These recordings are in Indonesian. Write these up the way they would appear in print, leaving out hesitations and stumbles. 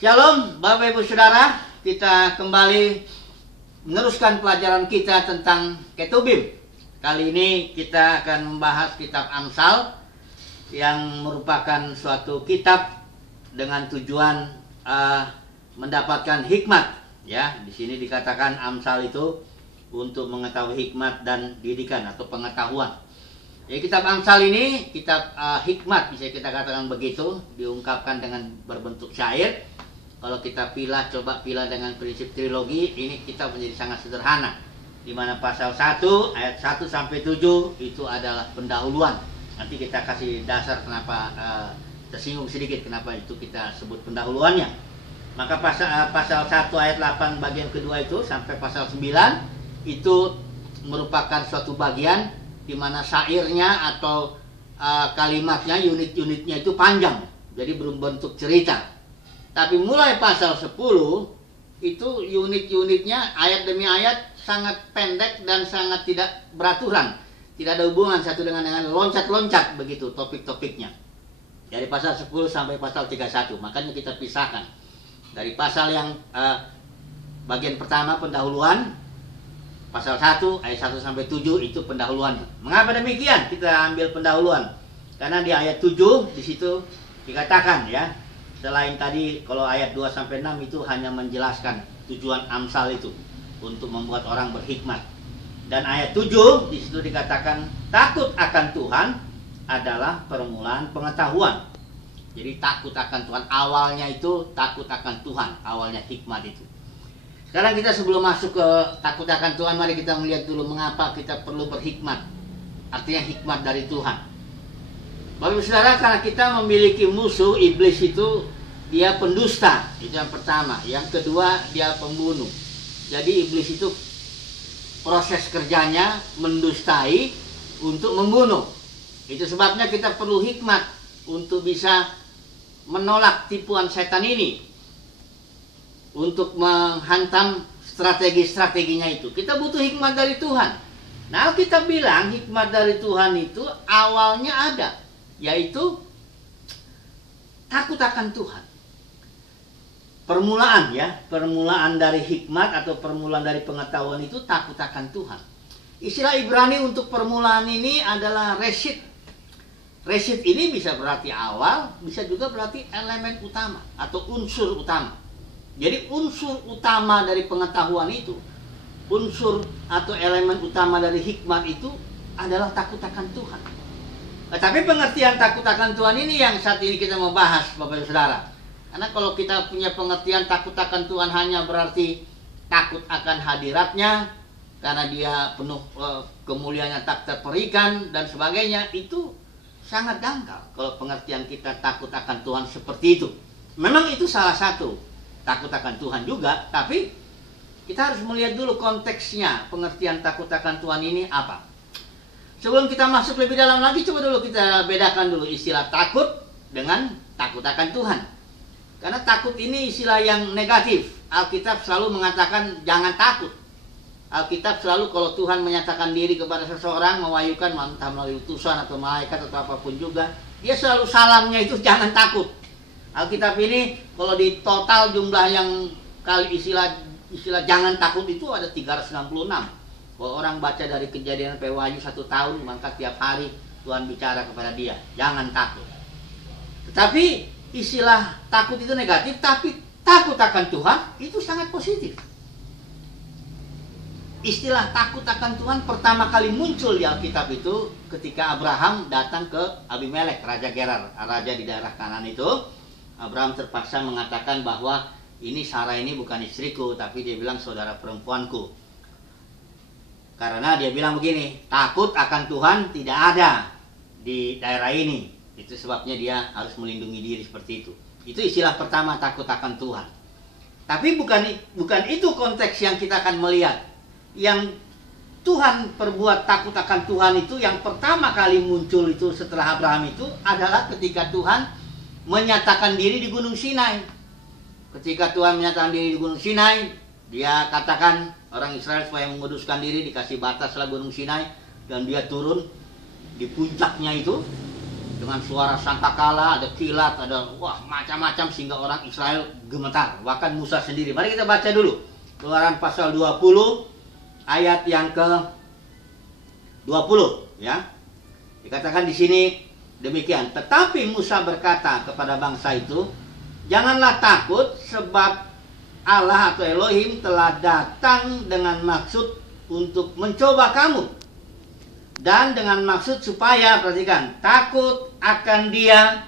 Shalom Bapak Ibu Saudara, kita kembali meneruskan pelajaran kita tentang Ketubim. Kali ini kita akan membahas kitab Amsal yang merupakan suatu kitab dengan tujuan mendapatkan hikmat. Ya, di sini dikatakan Amsal itu untuk mengetahui hikmat dan didikan atau pengetahuan. Ya, kitab Amsal ini kitab hikmat, bisa kita katakan begitu, diungkapkan dengan berbentuk syair. Kalau kita coba pilah dengan prinsip trilogi, ini kitab menjadi sangat sederhana. Di mana pasal 1 ayat 1 sampai 7 itu adalah pendahuluan. Nanti kita kasih dasar kenapa tersinggung sedikit kenapa itu kita sebut pendahuluannya. Maka pasal 1 ayat 8 bagian kedua itu sampai pasal 9 itu merupakan suatu bagian di mana syairnya atau kalimatnya, unit-unitnya itu panjang. Jadi berbentuk cerita. Tapi mulai pasal 10 itu unit-unitnya ayat demi ayat sangat pendek dan sangat tidak beraturan. Tidak ada hubungan satu dengan loncat-loncat begitu topik-topiknya. Dari pasal 10 sampai pasal 31. Makanya kita pisahkan. Dari pasal yang bagian pertama pendahuluan, pasal 1 ayat 1 sampai 7 itu pendahuluannya. Mengapa demikian? Kita ambil pendahuluan. Karena di ayat 7 di situ dikatakan ya, selain tadi kalau ayat 2 sampai 6 itu hanya menjelaskan tujuan Amsal itu untuk membuat orang berhikmat. Dan ayat 7 di situ dikatakan takut akan Tuhan adalah permulaan pengetahuan. Jadi takut akan Tuhan awalnya itu takut akan Tuhan, awalnya hikmat itu. Sekarang kita sebelum masuk ke takut akan Tuhan, mari kita melihat dulu mengapa kita perlu berhikmat. Artinya hikmat dari Tuhan. Bapak Ibu Saudara, karena kita memiliki musuh, iblis itu dia pendusta, itu yang pertama. Yang kedua, dia pembunuh. Jadi iblis itu proses kerjanya mendustai untuk membunuh. Itu sebabnya kita perlu hikmat untuk bisa menolak tipuan setan ini, untuk menghantam strategi-strateginya itu. Kita butuh hikmat dari Tuhan. Nah, kita bilang hikmat dari Tuhan itu awalnya ada, yaitu takut akan Tuhan. Permulaan ya, permulaan dari hikmat atau permulaan dari pengetahuan itu takut akan Tuhan. Istilah Ibrani untuk permulaan ini adalah reshit. Reshit ini bisa berarti awal, bisa juga berarti elemen utama atau unsur utama. Jadi unsur utama dari pengetahuan itu, unsur atau elemen utama dari hikmat itu adalah takut akan Tuhan. Tapi pengertian takut akan Tuhan ini yang saat ini kita mau bahas, Bapak Ibu Saudara. Karena kalau kita punya pengertian takut akan Tuhan hanya berarti takut akan hadiratnya, karena dia penuh kemuliaannya tak terperikan dan sebagainya, itu sangat dangkal kalau pengertian kita takut akan Tuhan seperti itu. Memang itu salah satu takut akan Tuhan juga, tapi kita harus melihat dulu konteksnya, pengertian takut akan Tuhan ini apa. Sebelum kita masuk lebih dalam lagi, coba dulu kita bedakan dulu istilah takut dengan takut akan Tuhan. Karena takut ini istilah yang negatif. Alkitab selalu mengatakan jangan takut. Alkitab selalu kalau Tuhan menyatakan diri kepada seseorang, mewahyukan entah melalui utusan atau malaikat atau apapun juga, dia selalu salamnya itu jangan takut. Alkitab ini kalau di total jumlah yang kali istilah jangan takut itu ada 366. Kalau orang baca dari Kejadian sampai Wahyu 1 tahun, maka tiap hari Tuhan bicara kepada dia, jangan takut. Tetapi istilah takut itu negatif, tapi takut akan Tuhan itu sangat positif. Istilah takut akan Tuhan pertama kali muncul di Alkitab itu ketika Abraham datang ke Abimelek, Raja Gerar, raja di daerah Kanaan itu. Abraham terpaksa mengatakan bahwa ini Sarah ini bukan istriku, tapi dia bilang saudara perempuanku. Karena dia bilang begini, takut akan Tuhan tidak ada di daerah ini. Itu sebabnya dia harus melindungi diri seperti itu. Itu istilah pertama, takut akan Tuhan. Tapi bukan itu konteks yang kita akan melihat. Yang Tuhan perbuat takut akan Tuhan itu yang pertama kali muncul itu setelah Abraham itu adalah ketika Tuhan menyatakan diri di Gunung Sinai. Ketika Tuhan menyatakan diri di Gunung Sinai, dia katakan orang Israel supaya menguduskan diri, dikasih bataslah Gunung Sinai, dan dia turun di puncaknya itu. dengan suara sangkakala, ada kilat, ada wah macam-macam sehingga orang Israel gemetar, bahkan Musa sendiri. Mari kita baca dulu Keluaran pasal 20 ayat yang ke 20 ya. Dikatakan di sini demikian, tetapi Musa berkata kepada bangsa itu, janganlah takut, sebab Allah atau Elohim telah datang dengan maksud untuk mencoba kamu, dan dengan maksud supaya, perhatikan, takut akan Dia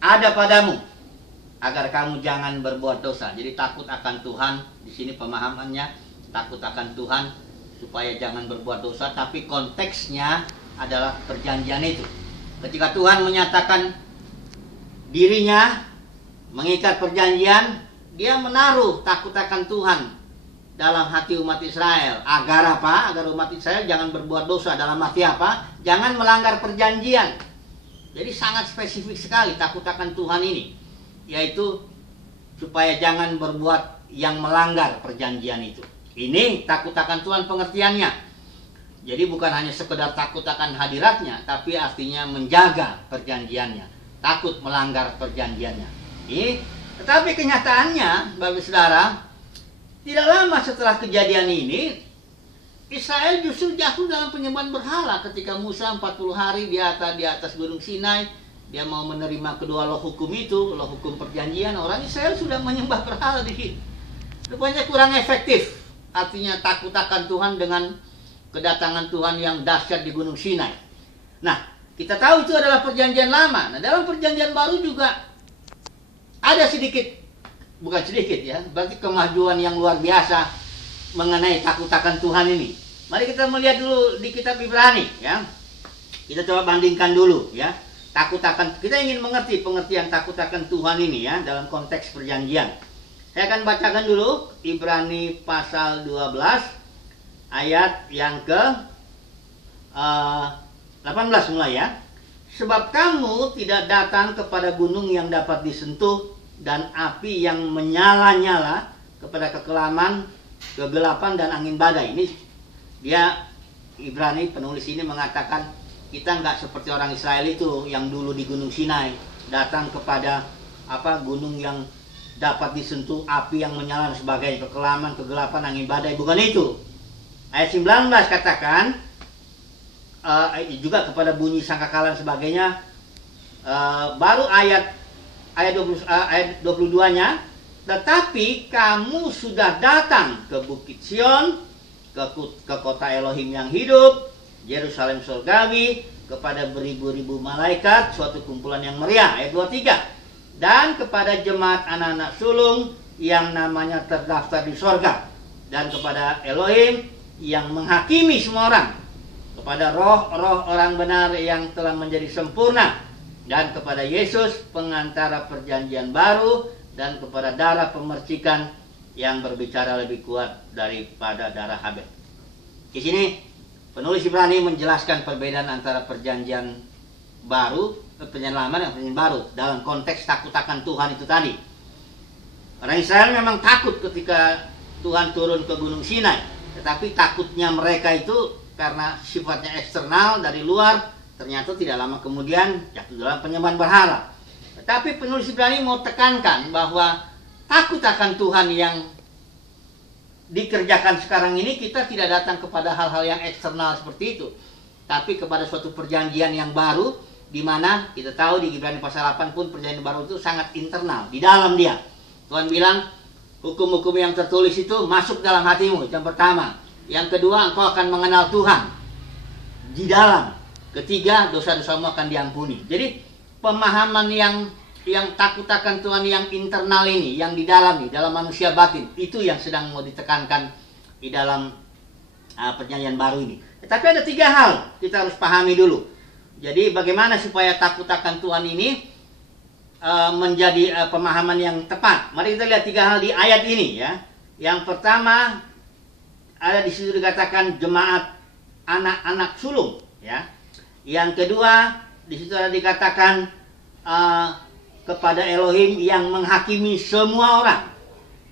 ada padamu, agar kamu jangan berbuat dosa. Jadi takut akan Tuhan, di sini pemahamannya takut akan Tuhan supaya jangan berbuat dosa, tapi konteksnya adalah perjanjian itu. Ketika Tuhan menyatakan dirinya, mengikat perjanjian, Dia menaruh takut akan Tuhan dalam hati umat Israel. Agar apa? Agar umat Israel jangan berbuat dosa. Dalam arti apa? Jangan melanggar perjanjian. Jadi sangat spesifik sekali takut akan Tuhan ini, yaitu supaya jangan berbuat yang melanggar perjanjian itu. Ini takut akan Tuhan pengertiannya. Jadi bukan hanya sekedar takut akan hadiratnya, tapi artinya menjaga perjanjiannya, takut melanggar perjanjiannya. Tetapi kenyataannya, Bapak Saudara, tidak lama setelah kejadian ini, Israel justru jatuh dalam penyembahan berhala. Ketika Musa 40 hari di atas Gunung Sinai, dia mau menerima kedua loh hukum itu, loh hukum perjanjian, orang Israel sudah menyembah berhala di sini. Rupanya kurang efektif. Artinya takut akan Tuhan dengan kedatangan Tuhan yang dahsyat di Gunung Sinai. Nah, kita tahu itu adalah perjanjian lama. Nah, dalam perjanjian baru juga ada sedikit, bukan sedikit ya, berarti kemajuan yang luar biasa mengenai takut akan Tuhan ini. Mari kita melihat dulu di kitab Ibrani ya. Kita coba bandingkan dulu ya. Takut akan, kita ingin mengerti pengertian takut akan Tuhan ini ya dalam konteks perjanjian. Saya akan bacakan dulu Ibrani pasal 12 ayat yang ke 18 mulai ya. Sebab kamu tidak datang kepada gunung yang dapat disentuh dan api yang menyala-nyala, kepada kekelaman, kegelapan dan angin badai. Ini dia Ibrani, penulis ini mengatakan kita nggak seperti orang Israel itu yang dulu di Gunung Sinai datang kepada gunung yang dapat disentuh, api yang menyala dan sebagainya, kekelaman, kegelapan, angin badai. Bukan itu. Ayat 19 katakan juga kepada bunyi sangkakala dan sebagainya. Baru ayat 22-nya, tetapi kamu sudah datang ke Bukit Sion, ke kota Elohim yang hidup, Yerusalem surgawi, kepada beribu-ribu malaikat, suatu kumpulan yang meriah. Ayat 23, dan kepada jemaat anak-anak sulung yang namanya terdaftar di sorga, dan kepada Elohim yang menghakimi semua orang, kepada roh-roh orang benar yang telah menjadi sempurna, dan kepada Yesus pengantara perjanjian baru, dan kepada darah pemercikan yang berbicara lebih kuat daripada darah Habel. Di sini penulis Ibrani menjelaskan perbedaan antara perjanjian baru, perjanjian lama dan perjanjian baru dalam konteks takut akan Tuhan itu tadi. Orang Israel memang takut ketika Tuhan turun ke Gunung Sinai, tetapi takutnya mereka itu karena sifatnya eksternal dari luar, ternyata tidak lama kemudian jatuh dalam penyembahan berhala. Tetapi penulis Ibrani mau tekankan bahwa takut akan Tuhan yang dikerjakan sekarang ini, kita tidak datang kepada hal-hal yang eksternal seperti itu, tapi kepada suatu perjanjian yang baru, di mana kita tahu di Ibrani pasal 8 pun perjanjian baru itu sangat internal, di dalam dia. Tuhan bilang, hukum-hukum yang tertulis itu masuk dalam hatimu, yang pertama. Yang kedua, engkau akan mengenal Tuhan di dalam. Ketiga, dosa-dosamu akan diampuni. Jadi pemahaman yang takut akan Tuhan yang internal ini, yang di dalam nih, dalam manusia batin, itu yang sedang mau ditekankan di dalam perjanjian baru ini. Tetapi ada 3 hal kita harus pahami dulu. Jadi bagaimana supaya takut akan Tuhan ini menjadi pemahaman yang tepat. Mari kita lihat 3 hal di ayat ini ya. Yang pertama, ada di situ dikatakan jemaat anak-anak sulung ya. Yang kedua, di situ ada dikatakan kepada Elohim yang menghakimi semua orang.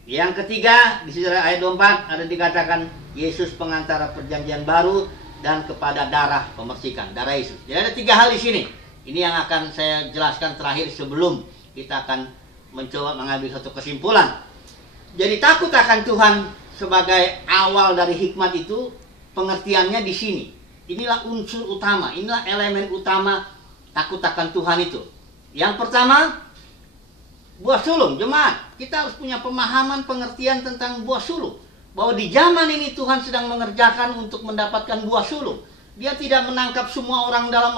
Yang ketiga, di situ ayat 24 ada dikatakan Yesus pengantara perjanjian baru, dan kepada darah pemercikan, darah Yesus. Jadi ada 3 hal di sini Ini yang akan saya jelaskan terakhir sebelum kita akan mencoba mengambil satu kesimpulan. Jadi takut akan Tuhan sebagai awal dari hikmat itu, pengertiannya di sini. Inilah unsur utama, inilah elemen utama takut akan Tuhan itu. Yang pertama, buah sulung, jemaat. Kita harus punya pemahaman pengertian tentang buah sulung. Bahwa di zaman ini Tuhan sedang mengerjakan untuk mendapatkan buah sulung. Dia tidak menangkap semua orang dalam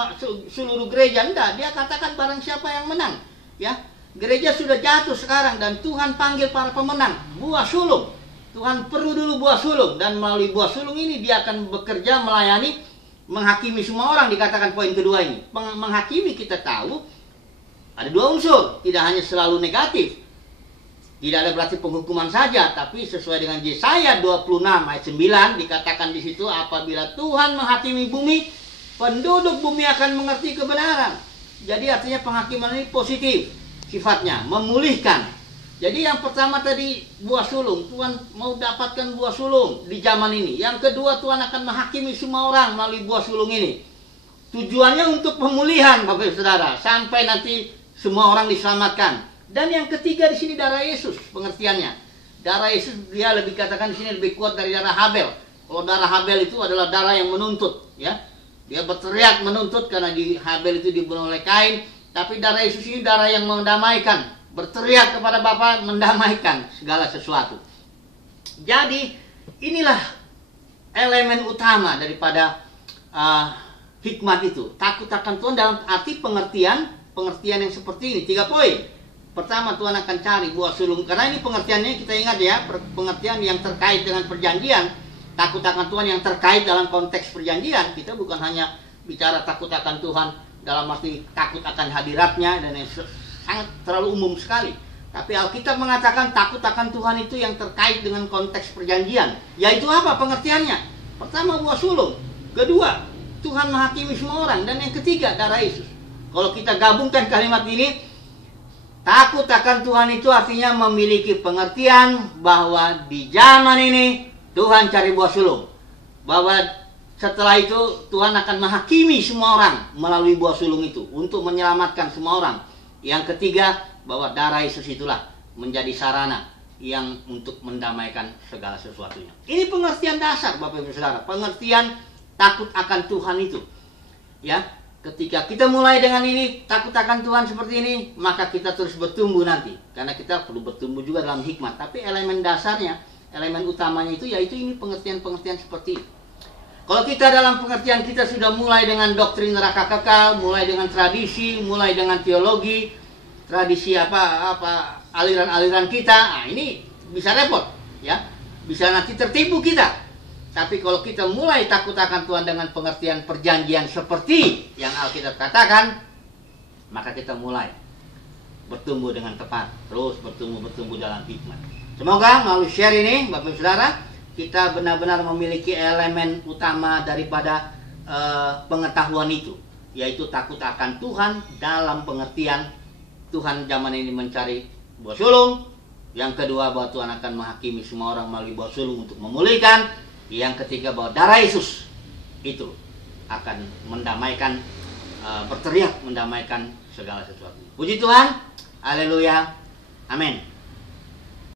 seluruh gereja, enggak. Dia katakan barang siapa yang menang. Ya, gereja sudah jatuh sekarang dan Tuhan panggil para pemenang, buah sulung. Tuhan perlu dulu buah sulung, dan melalui buah sulung ini dia akan bekerja melayani, menghakimi semua orang. Dikatakan poin kedua ini. Menghakimi, kita tahu ada dua unsur, tidak hanya selalu negatif. Tidak ada berarti penghukuman saja, tapi sesuai dengan Yesaya 26 ayat 9 dikatakan di situ, apabila Tuhan menghakimi bumi, penduduk bumi akan mengerti kebenaran. Jadi artinya penghakiman ini positif sifatnya, memulihkan. Jadi yang pertama tadi buah sulung, Tuhan mau dapatkan buah sulung di zaman ini. Yang kedua, Tuhan akan menghakimi semua orang melalui buah sulung ini. Tujuannya untuk pemulihan, Bapak Ibu Saudara, sampai nanti semua orang diselamatkan. Dan yang ketiga di sini darah Yesus, pengertiannya. Darah Yesus dia lebih katakan di sini lebih kuat dari darah Habel. Kalau darah Habel itu adalah darah yang menuntut, ya. Dia berteriak menuntut karena di Habel itu dibunuh oleh Kain, tapi darah Yesus ini darah yang mendamaikan, berteriak kepada Bapa, mendamaikan segala sesuatu. Jadi inilah elemen utama daripada hikmat itu. Takut akan Tuhan dalam arti pengertian yang seperti ini. 3 poin. Pertama, Tuhan akan cari buah sulung. Karena ini pengertiannya, kita ingat ya, pengertian yang terkait dengan perjanjian. Takut akan Tuhan yang terkait dalam konteks perjanjian. Kita bukan hanya bicara takut akan Tuhan dalam arti takut akan hadiratnya, dan yang sangat terlalu umum sekali. Tapi Alkitab mengatakan takut akan Tuhan itu yang terkait dengan konteks perjanjian. Yaitu apa pengertiannya? Pertama, buah sulung. Kedua, Tuhan menghakimi semua orang. Dan yang ketiga, darah Yesus. Kalau kita gabungkan kalimat ini, takut akan Tuhan itu artinya memiliki pengertian bahwa di zaman ini Tuhan cari buah sulung. Bahwa setelah itu Tuhan akan menghakimi semua orang melalui buah sulung itu untuk menyelamatkan semua orang. Yang ketiga, bahwa darah Yesus itulah menjadi sarana yang untuk mendamaikan segala sesuatunya. Ini pengertian dasar, Bapak Ibu Saudara. Pengertian takut akan Tuhan itu. Ya. Ketika kita mulai dengan ini, takut akan Tuhan seperti ini, maka kita terus bertumbuh nanti. Karena kita perlu bertumbuh juga dalam hikmat. Tapi elemen dasarnya, elemen utamanya itu, yaitu ini pengertian-pengertian seperti ini. Kalau kita dalam pengertian kita sudah mulai dengan doktrin neraka kekal, mulai dengan tradisi, mulai dengan teologi, tradisi aliran-aliran kita, ini bisa repot, ya, bisa nanti tertipu kita. Tapi kalau kita mulai takut akan Tuhan dengan pengertian perjanjian seperti yang Alkitab katakan, maka kita mulai bertumbuh dengan tepat, terus bertumbuh dalam hikmat. Semoga melalui share ini, Bapak Ibu Saudara, kita benar-benar memiliki elemen utama daripada pengetahuan itu, yaitu takut akan Tuhan dalam pengertian Tuhan zaman ini mencari buah sulung. Yang kedua, bahwa Tuhan akan menghakimi semua orang melalui buah sulung untuk memulihkan. Yang ketiga, bahwa darah Yesus itu akan mendamaikan, berteriak mendamaikan segala sesuatu. Puji Tuhan, haleluya, amin.